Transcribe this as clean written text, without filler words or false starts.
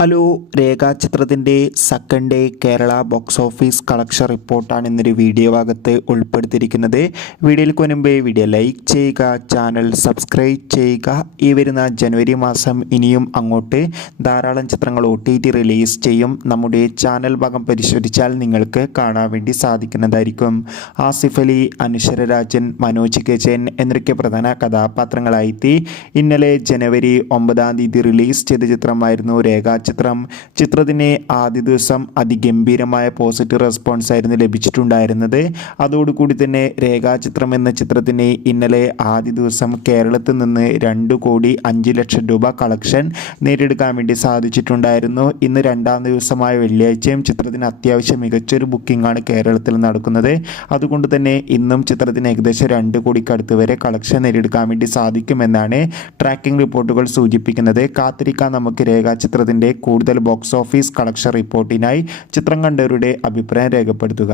Hello, രേഖാചിത്രത്തിൻ്റെ second day Kerala box office collection റിപ്പോർട്ടാണ് ഇന്നൊരു വീഡിയോ ഭാഗത്ത് ഉൾപ്പെടുത്തിയിരിക്കുന്നത്. വീഡിയോയിലേക്ക് മുൻപേ വീഡിയോ ലൈക്ക് ചെയ്യുക, ചാനൽ സബ്സ്ക്രൈബ് ചെയ്യുക. ഈ വരുന്ന ജനുവരി മാസം ഇനിയും അങ്ങോട്ട് ധാരാളം ചിത്രങ്ങൾ OTT റിലീസ് ചെയ്യും. നമ്മുടെ ചാനൽ ഭാഗം പരിശോധിച്ചാൽ നിങ്ങൾക്ക് കാണാൻ വേണ്ടി സാധിക്കുന്നതായിരിക്കും. ആസിഫ് അലി, അനശ്വര രാജൻ, മനോജ് കെ ജയൻ എന്നൊക്കെ പ്രധാന കഥാപാത്രങ്ങളായി ഇന്നലെ ജനുവരി 9 റിലീസ് ചെയ്ത ചിത്രമായിരുന്നു രേഖാചിത്രം. ചിത്രത്തിന് ആദ്യ ദിവസം അതിഗംഭീരമായ പോസിറ്റീവ് റെസ്പോൺസ് ആയിരുന്നു ലഭിച്ചിട്ടുണ്ടായിരുന്നത്. അതോടുകൂടി തന്നെ രേഖാചിത്രം എന്ന ചിത്രത്തിന് ഇന്നലെ ആദ്യ ദിവസം കേരളത്തിൽ നിന്ന് 2,05,00,000 രൂപ കളക്ഷൻ നേടിയെടുക്കാൻ വേണ്ടി സാധിച്ചിട്ടുണ്ടായിരുന്നു. ഇന്ന് രണ്ടാം ദിവസമായ വെള്ളിയാഴ്ചയും ചിത്രത്തിന് അത്യാവശ്യം മികച്ചൊരു ബുക്കിംഗ് ആണ് കേരളത്തിൽ നടക്കുന്നത്. അതുകൊണ്ട് തന്നെ ഇന്നും ചിത്രത്തിന് ഏകദേശം 2 കോടിക്കടുത്ത് വരെ കളക്ഷൻ നേടിയെടുക്കാൻ വേണ്ടി സാധിക്കുമെന്നാണ് ട്രാക്കിംഗ് റിപ്പോർട്ടുകൾ സൂചിപ്പിക്കുന്നത്. കാത്തിരിക്കാൻ നമുക്ക് രേഖാചിത്രത്തിൻ്റെ കൂടുതൽ ബോക്സ് ഓഫീസ് കളക്ഷൻ റിപ്പോർട്ടിനായി. ചിത്രം കണ്ടവരുടെ അഭിപ്രായം രേഖപ്പെടുത്തുക.